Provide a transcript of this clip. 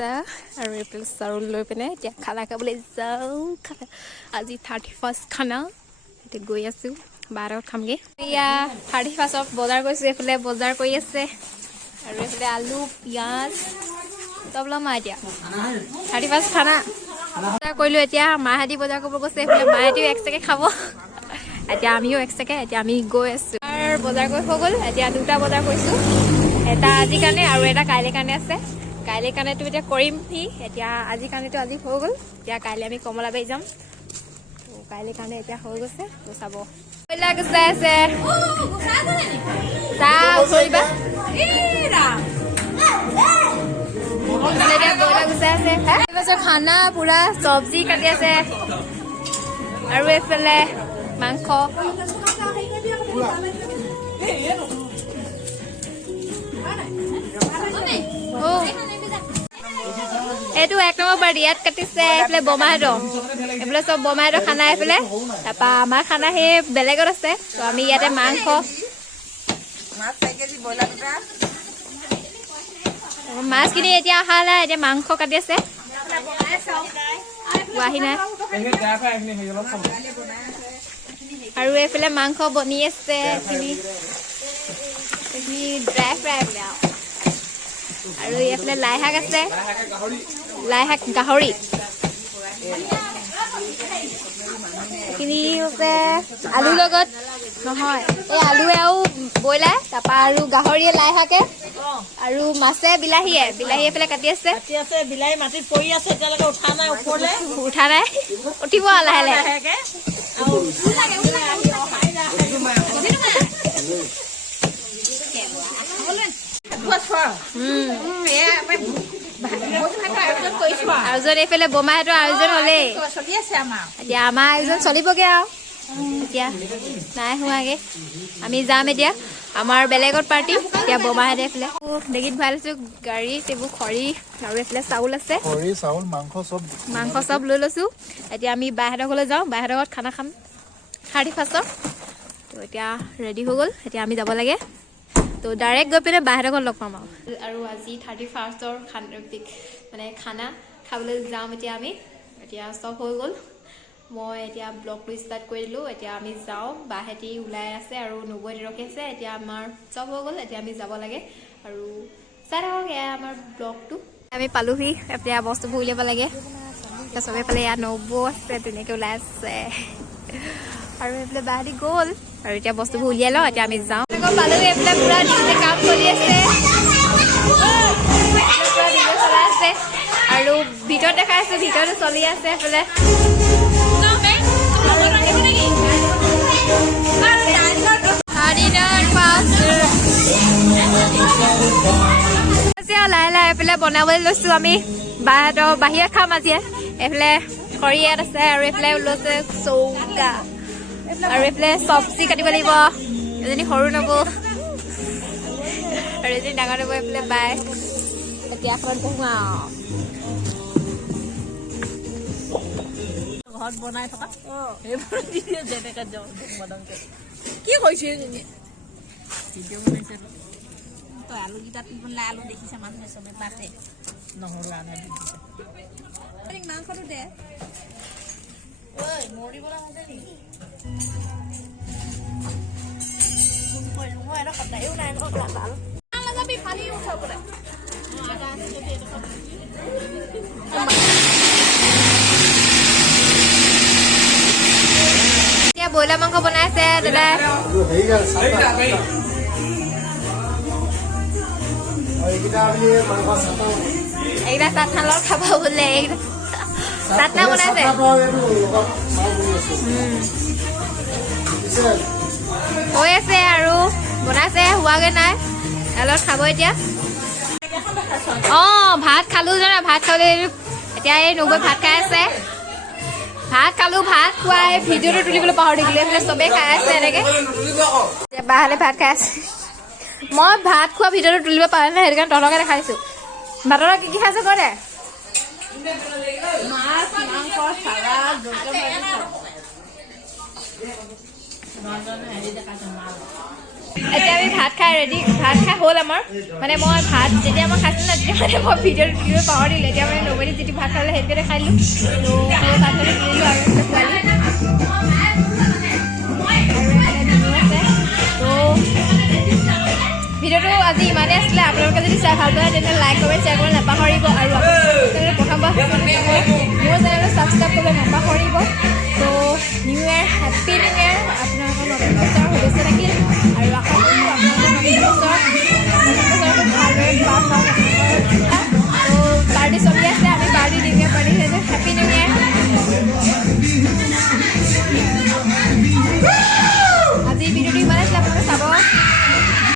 আছে আৰু এইফালে চাউল লৈ পিনে এতিয়া খানা খাবলৈ যাওঁ আজি 31st খানা এতিয়া গৈ আছোঁ বাৰত খামগৈ এয়া 31st বজাৰ গৈছোঁ এইফালে বজাৰ কৰি আছে আৰু এইফালে আলু পিঁয়াজ চব ল'ম আৰু এতিয়া 31st খানা বজাৰ কৰিলোঁ এতিয়া মাহেঁতি বজাৰ কৰিব গৈছে এইফালে মাহেঁতিও এক্সট্ৰাকৈ খাব এতিয়া আমিও এক্সট্ৰাকৈ এতিয়া আমি গৈ আছোঁ আৰু বজাৰ কৰি হৈ গ'ল এতিয়া দুটা বজাৰ কৰিছোঁ এটা আজিৰ কাৰণে আৰু এটা কাইলৈ কাৰণে আছে কাইলৈ কাৰণেতো এতিয়া কৰিম সি এতিয়া আজিৰ কাৰণেতো আজি হৈ গ'ল এতিয়া কাইলৈ আমি কমলাবাৰী যাম তো কাইলৈ কাৰণে এতিয়া হৈ গৈছে তো চাব কয়লা গুচাই আছে চাহ উঠৰিবা কয়লা গুচাই আছে খানা পুৰা চব্জি কাটি আছে আৰু এইফালে মাংস এইটো 1 নম্বৰ বাৰ ইয়াত কাটিছে এইফালে বমাহঁতৰ এইফালে চব বমাহঁতৰ খানা এইফালে তাৰপৰা আমাৰ খানা সেই বেলেগত আছে তো আমি ইয়াতে মাংস মাছখিনি এতিয়া অহা নাই এতিয়া মাংস কাটি আছে আহি নাই আৰু এইফালে মাংস বনি আছে এইখিনি ড্ৰাই ফ্ৰাই বোলে আৰু এইফালে লাই শাক আছে লাই শাক গাহৰি এইখিনি হৈছে আলুৰ লগত নহয় এই আলুৱে আৰু ব্ৰইলাৰ তাৰপৰা আৰু গাহৰিয়ে লাই শাকে আৰু মাছে বিলাহীয়ে এইফালে কাটি আছে বিলাহী মাটিত পৰি আছে এতিয়ালৈকে উঠা নাই ওপৰলৈ উঠা নাই উঠিব লাহে লাহেকে আয়োজন এইফালে বমাহঁতৰ আয়োজন হ'লেই এতিয়া আমাৰ আয়োজন চলিবগে আৰু এতিয়া নাই হোৱাগে আমি যাম এতিয়া আমাৰ বেলেগত পাৰ্টি এতিয়া বমাহঁতে এইফালে ডেগিত ভৰাই লৈছোঁ গাড়ীত এইবোৰ খৰি আৰু এইফালে চাউল আছে মাংস চব লৈ লৈছোঁ এতিয়া আমি বাইহঁতৰ ঘৰলৈ যাওঁ বাইহঁতৰ ঘৰত খানা খাম 31st তো এতিয়া ৰেডি হৈ গ'ল এতিয়া আমি যাব লাগে তো ডাইৰেক্ট গৈ পিনে বাইহঁতৰ ঘৰত লগ পাম আৰু আজি 31st মানে খানা খাবলৈ যাম এতিয়া আমি এতিয়া চব হৈ গ'ল মই এতিয়া ব্লগটো ষ্টাৰ্ট কৰি দিলোঁ এতিয়া আমি যাওঁ বাহেঁতি ওলাই আছে আৰু নবৌহঁতি ৰখি আছে এতিয়া আমাৰ চব হৈ গ'ল এতিয়া আমি যাব লাগে আৰু চাই থাকক এয়া আমাৰ ব্লগটো আমি পালোহি এতিয়া বস্তুবোৰ উলিয়াব লাগে এতিয়া চবেই পালে এয়া নবৌ আছে ধুনীয়াকৈ ওলাই আছে আৰু এইফালে বাহেঁতি গ'ল আৰু এতিয়া বস্তুবোৰ উলিয়াই লওঁ এতিয়া আমি যাওঁ আকৌ পালোহি এইফালে পুৰা ধুনীয়াকৈ কাম চলি আছে চলাই আছে আৰু ভিতৰত দেখাই আছে ভিতৰতো চলি আছে এইফালে লাহে লাহে এইফালে বনাবলৈ লৈছোঁ আমি বাহিৰত বাহিৰত খাম আজি এইফালে খৰি ইয়াত আছে আৰু এইফালে লৈছে চৌকা আৰু এইফালে চব্জি কাটিব লাগিব এজনী সৰু নবৌ আৰু এজনী ডাঙৰ নবৌ এইফালে বাই এতিয়া এখন বহোঁ ঘৰত বনাই থকা এইবোৰ যেনেকৈ যাওঁ কি কৈছে ভিডিঅ' বনাইছে তই আলুকেইটাত বনালে আলু দেখিছে মানুহে চবে পাতে নহৰু আদা দি দিছে মাংসটো দে ঐ মৰিবলৈ মতে নেকি এটা সদায়ো নাই নাযাবি পানী উঠাবলৈ এতিয়া ব্ৰইলাৰ মাংস বনাইছে দাদাই এইকেইটা চাটনা লগত খাব বোলে চাটনা বনাইছে হৈ আছে আৰু বনাইছে হোৱাগৈ নাই লগত খাব এতিয়া অঁ ভাত খালোঁ জানা ভাত খাবলৈ এতিয়া এই নবৈ ভাত খাই আছে ভাত খালোঁ ভাত খুৱাই ভিডিঅ'টো তুলিবলৈ পাহৰি থাকিলোঁ এইফালে চবেই খাই আছে এনেকৈ বাহঁতে ভাত খাই আছে মই ভাত খোৱা ভিডিঅ'টো তুলিব পাৰা নাই সেইটো কাৰণে তহঁতকে দেখাইছোঁ ভাতৰ কি কি খাইছোঁ কৈ দে মাছ মাংস চালাড এতিয়া আমি ভাত খাই হ'ল আমাৰ মানে মই ভাত যেতিয়া মই খাইছিলোঁ তেতিয়া মানে মই ভিডিঅ'টো তুলিব পাহৰিলোঁ এতিয়া মানে নবৈয়ে যিটো ভাত খালে সেইটোকে খাই দিলোঁ ত' ভাত খালি তুলিলোঁ আৰু ছোৱালী ভিডিঅ'টো আজি ইমানেই আছিলে আপোনালোকে যদি চাই ভাল পায় তেন্তে লাইক কমেণ্ট শ্বেয়াৰ কৰিব নাপাহৰিব আৰু আপোনালোকে প্ৰথমবাৰ মোৰ চেনেলটো ছাবস্ক্ৰাইব কৰিব